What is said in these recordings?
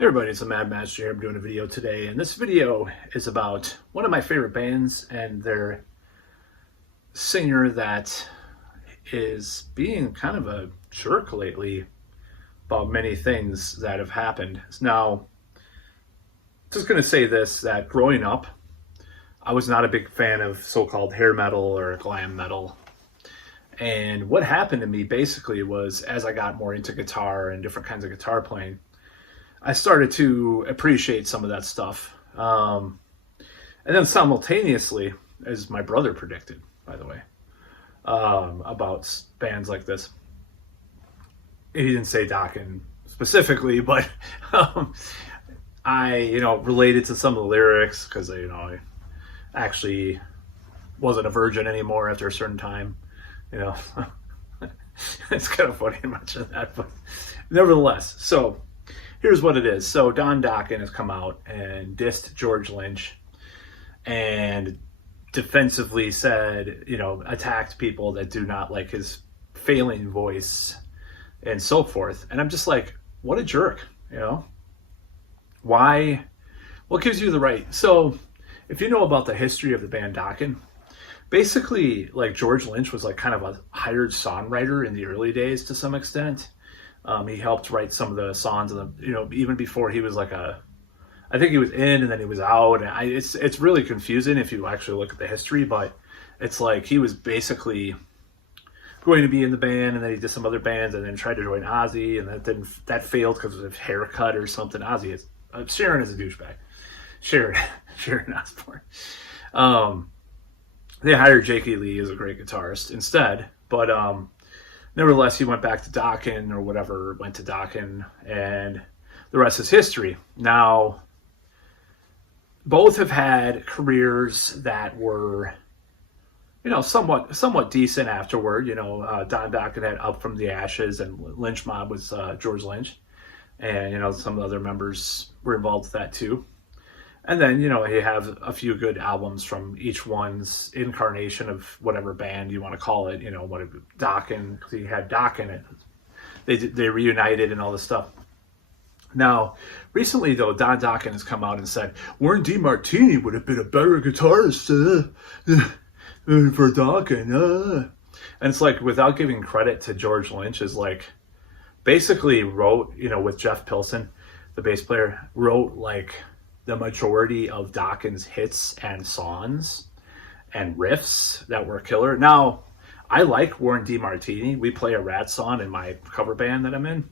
Hey everybody, it's the Mad Master here. I'm doing a video today, and this video is about one of my favorite bands and their singer that is being kind of a jerk lately about many things that have happened. Now, just going to say this, that growing up, I was not a big fan of so-called hair metal or glam metal. And what happened to me basically was, as I got more into guitar and different kinds of guitar playing, I started to appreciate some of that stuff. And then simultaneously, as my brother predicted, by the way, about bands like this, he didn't say Dokken specifically, but I, related to some of the lyrics because, I actually wasn't a virgin anymore after a certain time, It's kind of funny to mention that, but nevertheless, so here's what it is. So Don Dokken has come out and dissed George Lynch and defensively said, attacked people that do not like his failing voice and so forth. And I'm just like, what a jerk, Why? What gives you the right? So if you know about the history of the band Dokken, basically like George Lynch was like kind of a hired songwriter in the early days to some extent. He helped write some of the songs, even before he was I think he was in and then he was out. And it's really confusing if you actually look at the history, but it's like he was basically going to be in the band and then he did some other bands and then tried to join Ozzy, and that failed because of his haircut or something. Ozzy is, Sharon is a douchebag. Sharon Osbourne. They hired Jakey Lee as a great guitarist instead, but nevertheless, he went back to Dokken or whatever, went to Dokken, and the rest is history. Now, both have had careers that were, somewhat decent afterward. Don Dokken had Up From the Ashes, and Lynch Mob was George Lynch, and some of the other members were involved with that too. And then, you have a few good albums from each one's incarnation of whatever band you want to call it, what Dokken, because he had Dokken, they reunited and all this stuff. Now, recently, though, Don Dokken has come out and said, Warren D Martini would have been a better guitarist for Dokken. And it's like, without giving credit to George Lynch, is like, basically wrote, with Jeff Pilson, the bass player, wrote the majority of Dokken's hits and songs and riffs that were killer. Now, I like Warren D Martini. We play a Rat song in my cover band that I'm in.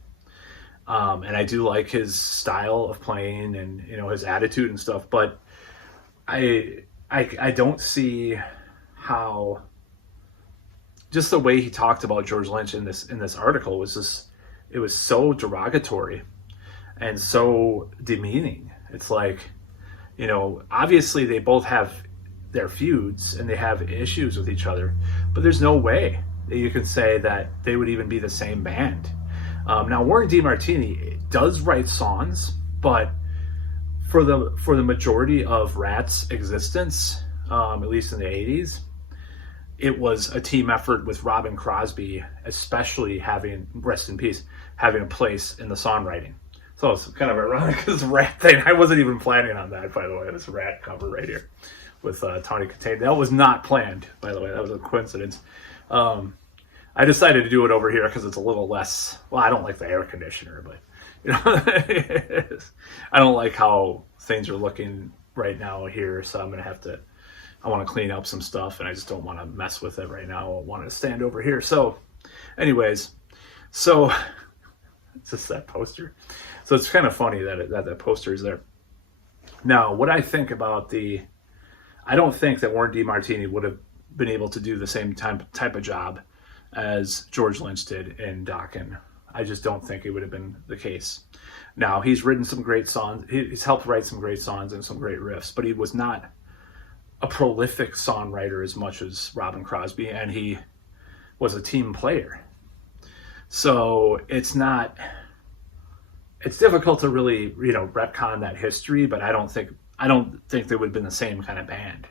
And I do like his style of playing and, his attitude and stuff. But I don't see how just the way he talked about George Lynch in this article was just, it was so derogatory and so demeaning. It's like, obviously they both have their feuds and they have issues with each other, but there's no way that you can say that they would even be the same band. Now, Warren D Martini does write songs, but for the majority of Rat's existence, at least in the 80s, it was a team effort with Robin Crosby, especially rest in peace, having a place in the songwriting. So it's kind of ironic, this Rat thing. I wasn't even planning on that, by the way, this Rat cover right here with Tawny Kitaen. That was not planned, by the way. That was a coincidence. I decided to do it over here because it's a little less, well, I don't like the air conditioner, but, I don't like how things are looking right now here, so I'm going to I want to clean up some stuff, and I just don't want to mess with it right now. I want to stand over here. So, anyways, it's just that poster. So it's kind of funny that poster is there. Now, what I think about I don't think that Warren D Martini would have been able to do the same type of job as George Lynch did in Dokken. I just don't think it would have been the case. Now, he's written some great songs. He's helped write some great songs and some great riffs, but he was not a prolific songwriter as much as Robin Crosby, and he was a team player. So it's difficult to really, retcon that history, but I don't think they would have been the same kind of band.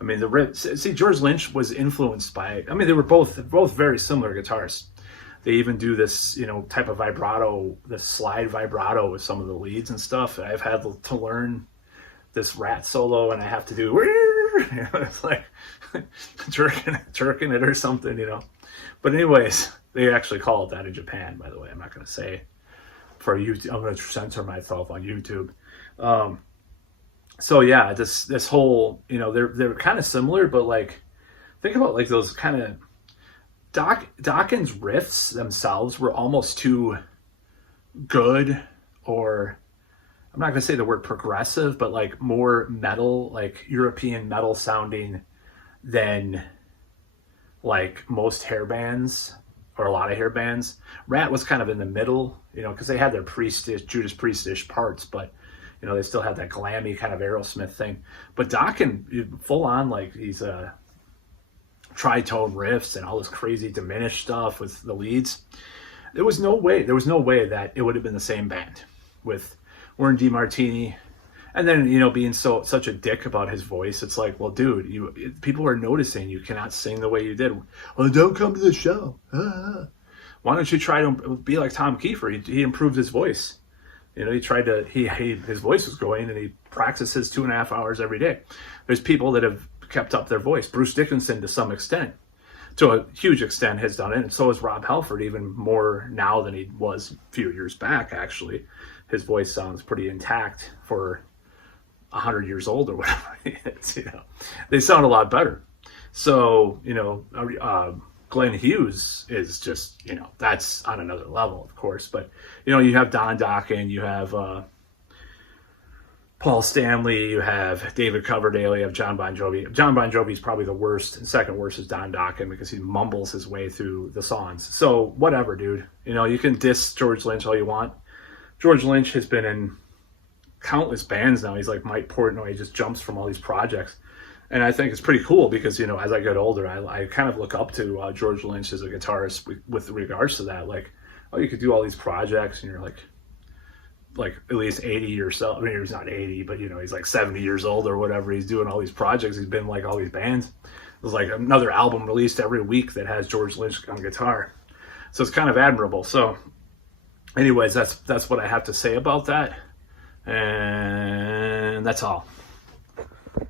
I mean, George Lynch was influenced by, they were both very similar guitarists. they even do this, you know, type of vibrato, this slide vibrato with some of the leads and stuff. And I've had to learn this Rat solo, and I have to do, you know, it's like jerking it or something, you know. But anyways, they actually call it that in Japan, by the way. I'm not going to say for YouTube. I'm going to censor myself on YouTube. So yeah, this whole, you know, they're kind of similar, but like, think about like those kind of Dokken's riffs themselves were almost too good, or I'm not going to say the word progressive, but like more metal, like European metal sounding than like most hair bands, or a lot of hair bands. Rat was kind of in the middle, you know, because they had their Judas Priestish parts, but you know, they still had that glammy kind of Aerosmith thing. But Dokken, full on, like these tritone riffs and all this crazy diminished stuff with the leads. There was no way that it would have been the same band with Warren D Martini. And then, you know, being such a dick about his voice, it's like, well, dude, people are noticing you cannot sing the way you did. Well, don't come to the show. Why don't you try to be like Tom Kiefer? He improved his voice. You know, he tried to. His voice was going, and he practices 2.5 hours every day. There's people that have kept up their voice. Bruce Dickinson, to some extent, to a huge extent, has done it, and so has Rob Halford, even more now than he was a few years back. Actually, his voice sounds pretty intact for 100 years old or whatever it is, you know. They sound a lot better. So, you know, Glenn Hughes is just, you know, that's on another level, of course. But, you know, you have Don Dokken, you have Paul Stanley, you have David Coverdale, you have John Bon Jovi. John Bon Jovi is probably the worst, and second worst is Don Dokken, because he mumbles his way through the songs. So, whatever, dude. You know, you can diss George Lynch all you want. George Lynch has been in countless bands now. He's like Mike Portnoy. He just jumps from all these projects, and I think it's pretty cool because, you know, as I get older, I kind of look up to George Lynch as a guitarist with regards to that. Like, oh, you could do all these projects, and you're like at least 80 or so. I mean, he's not 80, but you know, he's like 70 years old or whatever. He's doing all these projects. He's been like all these bands. There's like another album released every week that has George Lynch on guitar, so it's kind of admirable. So, anyways, that's what I have to say about that. And that's all.